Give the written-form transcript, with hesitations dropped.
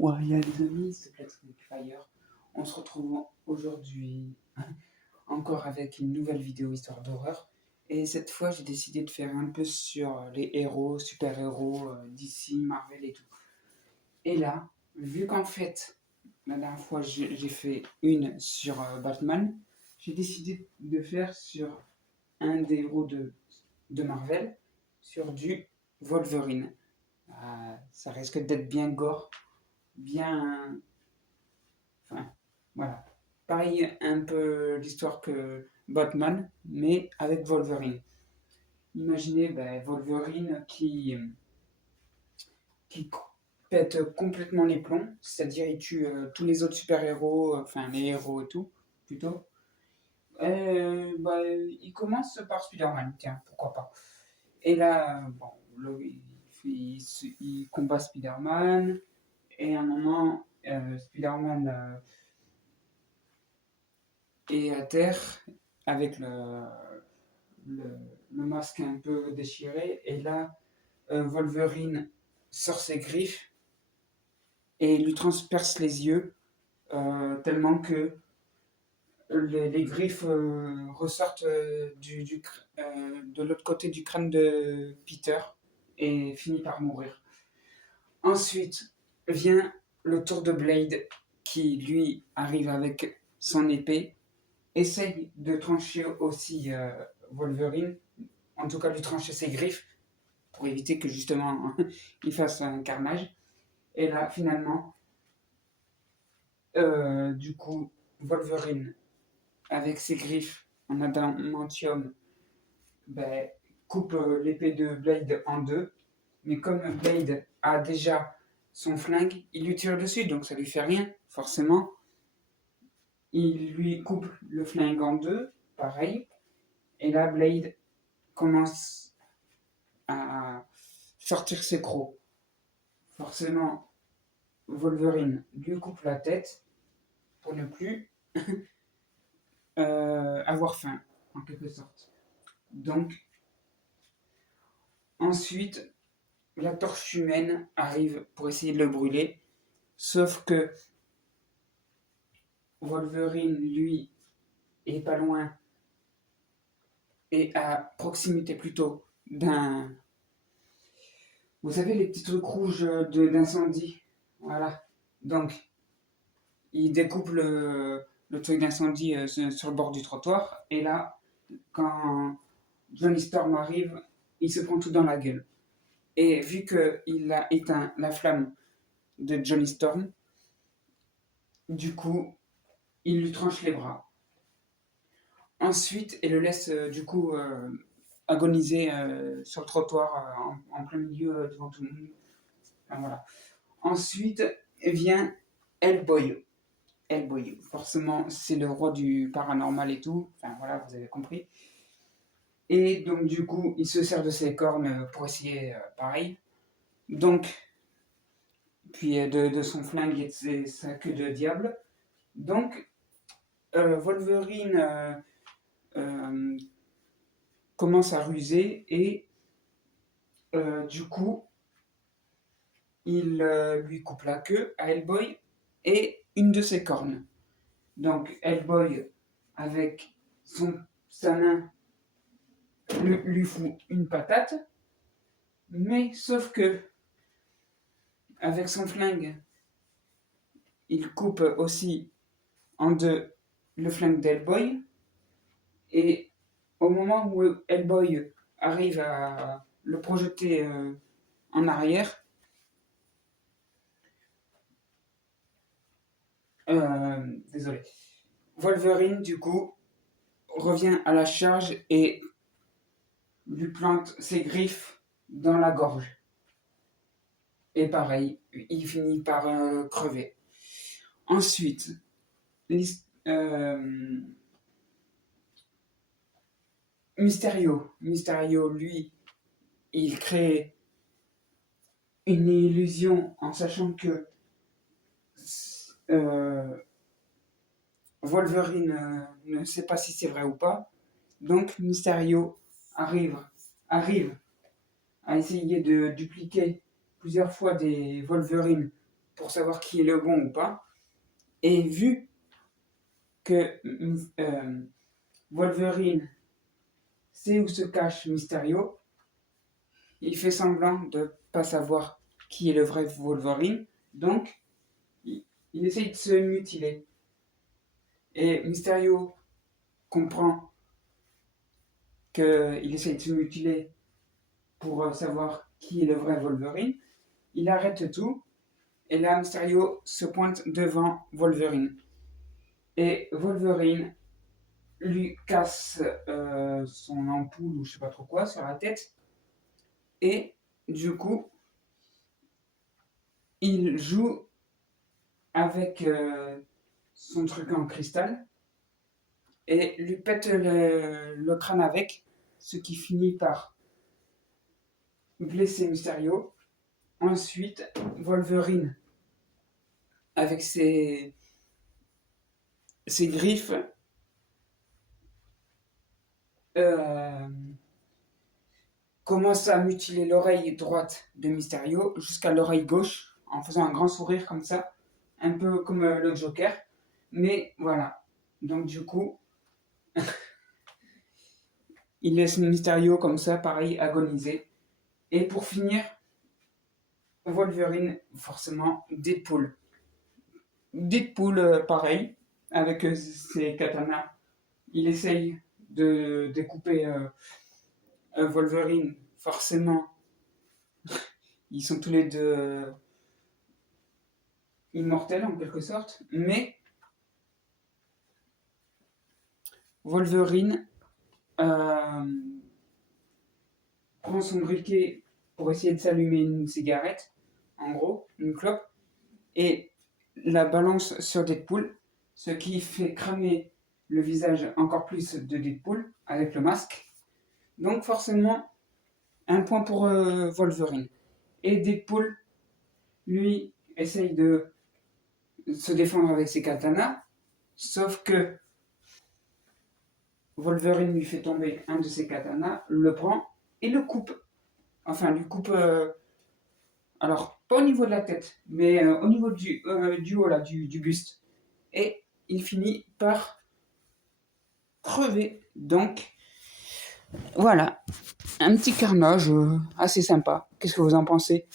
Ouais, il y a les amis, c'est Plex Fire. On se retrouve aujourd'hui encore avec une nouvelle vidéo histoire d'horreur. Et cette fois, j'ai décidé de faire un peu sur les héros, super-héros, DC, Marvel et tout. Et là, vu qu'en fait, la dernière fois, j'ai fait une sur Batman, j'ai décidé de faire sur un des héros de Marvel, sur du Wolverine. Ça risque d'être bien gore, bien. Enfin, voilà. Pareil, un peu l'histoire que Batman, mais avec Wolverine. Imaginez Wolverine qui pète complètement les plombs, c'est-à-dire il tue tous les autres super-héros, enfin les héros et tout, plutôt. Il commence par Spider-Man, tiens, pourquoi pas. Et là, bon, il combat Spider-Man, et à un moment, Spider-Man est à terre avec le, le masque un peu déchiré. Et là, Wolverine sort ses griffes et lui transperce les yeux tellement que les griffes ressortent de l'autre côté du crâne de Peter et finit par mourir. Ensuite vient le tour de Blade qui lui arrive avec son épée, essaye de trancher aussi Wolverine, en tout cas lui trancher ses griffes pour éviter que justement il fasse un carnage. Et là finalement, du coup, Wolverine avec ses griffes en adamantium ben, coupe l'épée de Blade en deux. Mais comme Blade a déjà son flingue, il lui tire dessus, donc ça lui fait rien, forcément. Il lui coupe le flingue en deux, pareil. Et là, Blade commence à sortir ses crocs. Forcément, Wolverine lui coupe la tête pour ne plus avoir faim, en quelque sorte. Donc, ensuite, la torche humaine arrive pour essayer de le brûler, sauf que Wolverine, lui, est pas loin et à proximité plutôt d'un. Vous savez, les petits trucs rouges d'incendie. Voilà. Donc, il découpe le truc d'incendie sur le bord du trottoir. Et là, quand Johnny Storm arrive, il se prend tout dans la gueule. Et vu qu'il a éteint la flamme de Johnny Storm, du coup, il lui tranche les bras. Ensuite, il le laisse du coup agoniser sur le trottoir en plein milieu devant tout le monde. Enfin, voilà. Ensuite vient Hellboy. Hellboy, forcément, c'est le roi du paranormal et tout. Enfin voilà, vous avez compris. Et donc du coup, il se sert de ses cornes pour essayer pareil. Donc, puis de son flingue et de sa queue de diable. Donc, Wolverine euh, commence à ruser et du coup, il lui coupe la queue à Hellboy et une de ses cornes. Donc Hellboy, avec sa main, lui fout une patate, mais sauf que avec son flingue, il coupe aussi en deux le flingue d'Hellboy, et au moment où Hellboy arrive à le projeter en arrière, désolé, Wolverine du coup revient à la charge et lui plante ses griffes dans la gorge. Et pareil, il finit par crever. Ensuite, euh, Mysterio, lui, il crée une illusion en sachant que euh, Wolverine ne sait pas si c'est vrai ou pas. Donc Mysterio arrive à essayer de dupliquer plusieurs fois des Wolverines pour savoir qui est le bon ou pas. Et vu que Wolverine sait où se cache Mysterio, il fait semblant de pas savoir qui est le vrai Wolverine, donc il essaye de se mutiler. Et Mysterio comprend qu'il essaye de se mutiler pour savoir qui est le vrai Wolverine. Il arrête tout, et là Mysterio se pointe devant Wolverine. Et Wolverine lui casse son ampoule ou je sais pas trop quoi sur la tête. Et du coup, il joue avec son truc en cristal et lui pète le crâne avec, ce qui finit par blesser Mysterio. Ensuite, Wolverine, avec ses griffes, euh, commence à mutiler l'oreille droite de Mysterio jusqu'à l'oreille gauche en faisant un grand sourire comme ça, un peu comme le Joker. Mais voilà, donc du coup, il laisse Mysterio comme ça, pareil, agoniser. Et pour finir, Wolverine, forcément, Deadpool. Deadpool, pareil, avec ses katanas, il essaye de découper Wolverine. Forcément, ils sont tous les deux immortels en quelque sorte, mais Wolverine prend son briquet pour essayer de s'allumer une cigarette, en gros, une clope, et la balance sur Deadpool, ce qui fait cramer le visage encore plus de Deadpool avec le masque. Donc forcément, un point pour Wolverine. Et Deadpool, lui, essaye de se défendre avec ses katanas, sauf que Wolverine lui fait tomber un de ses katanas, le prend et le coupe. Enfin, lui coupe, alors pas au niveau de la tête, mais au niveau du haut là, du buste. Et il finit par crever. Donc voilà, un petit carnage assez sympa. Qu'est-ce que vous en pensez?